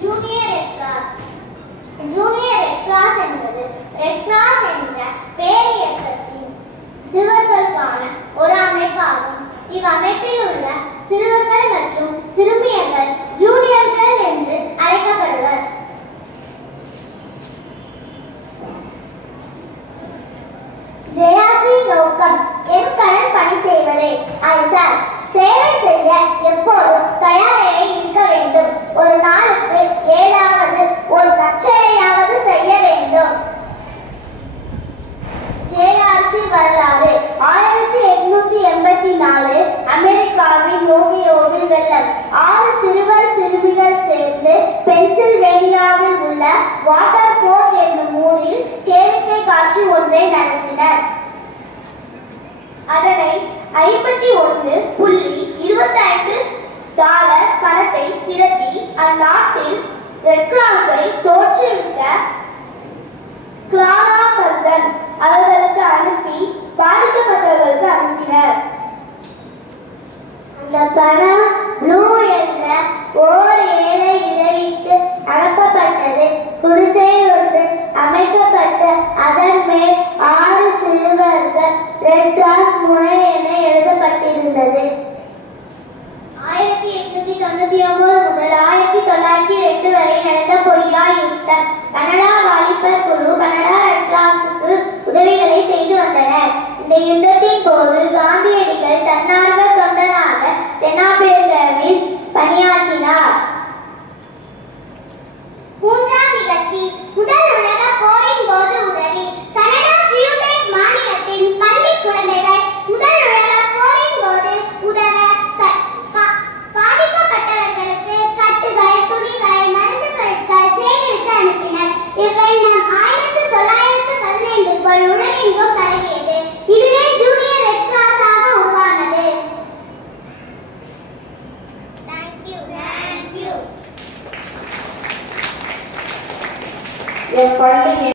Junior red cross. Junior red cross என்பது red cross என்ற பேரியக்கத்தின் சிறுவர்களுக்கான ஒரு அமைப்பாகும். இவ்வமைப்பில் உள்ள சிறுவர்கள் மற்றும் சிறுமியர்கள் ஜூனியர்கள் என்று அழைக்கப்படுவர். ஜெயாசி நோக்கம் என் கடன் பணி செய்வதே. ஐசார் சேவை செய்ய எப்போதும் தயாராக இருக்க வேண்டும். ஒரு நாளுக்கு ஏதாவது ஒரு நற்செயலையாவது செய்ய வேண்டும். ஜேஆர்சி வரலாறு. 1884 அமெரிக்காவின் ஓஹியோவில் வெள்ளம். 6 சிறுவர் சிறுமிகள் சேர்ந்து பென்சில்வேனியாவில் உள்ள வாட்டர்போர்ட் என்னும் ஊரில் கேளிக்கை காட்சி ஒன்றை நடத்தினர். அதனை $51.25 பணத்தை திரட்டி அந்நாட்டில் ரெட் கிராஸை தோற்றுவித்த கிளாரா பர்கன் அவர்களுக்கு அனுப்பி பாதிக்கப்பட்டவர்களுக்கு அனுப்பினர். அந்த பணம் ப்ளூ என்ற ஓர் ஏழை விதவிக்கு அனுப்பப்பட்டது. குடிசை ஒன்று அமைக்கப்பட்டு அதன் மேல் 6 சிறுவர்கள் ரெட் கிராஸ் முனை என எழுதப்பட்டிருந்தது. 1899 முதல் 1902 வரை நடந்த பொய்யா யுத்தம். கனடா வாலிபர் குழு கனடா ரெட் கிராஸுக்கு உதவிகளை செய்து வந்தனர். இந்த யுத்தத்தின் போது காந்தியடிகள் தன்னார்வ தொண்டனாக தென்னாப்பிரிக்காவில் பணியாற்றினார். 3ஆம் நிகழ்ச்சி முதல் உலக போரின் போது உதவி. கனடா கியூபெக் மாநிலத்தின் பள்ளி குழந்தைகள் முதல் உலக போரின் போது உதவ பாதிக்கப்பட்டவர்களுக்கு கட்டுகள், துணிகள், மருந்து பொருட்கள் சேகரித்து அனுப்பினர். இவ்வெண்ணம் 1915க்குள் உலகெங்கும் பரவியது. இதுவே ஜூனியர் ரெட் கிராஸாக உருவானது. Thank you.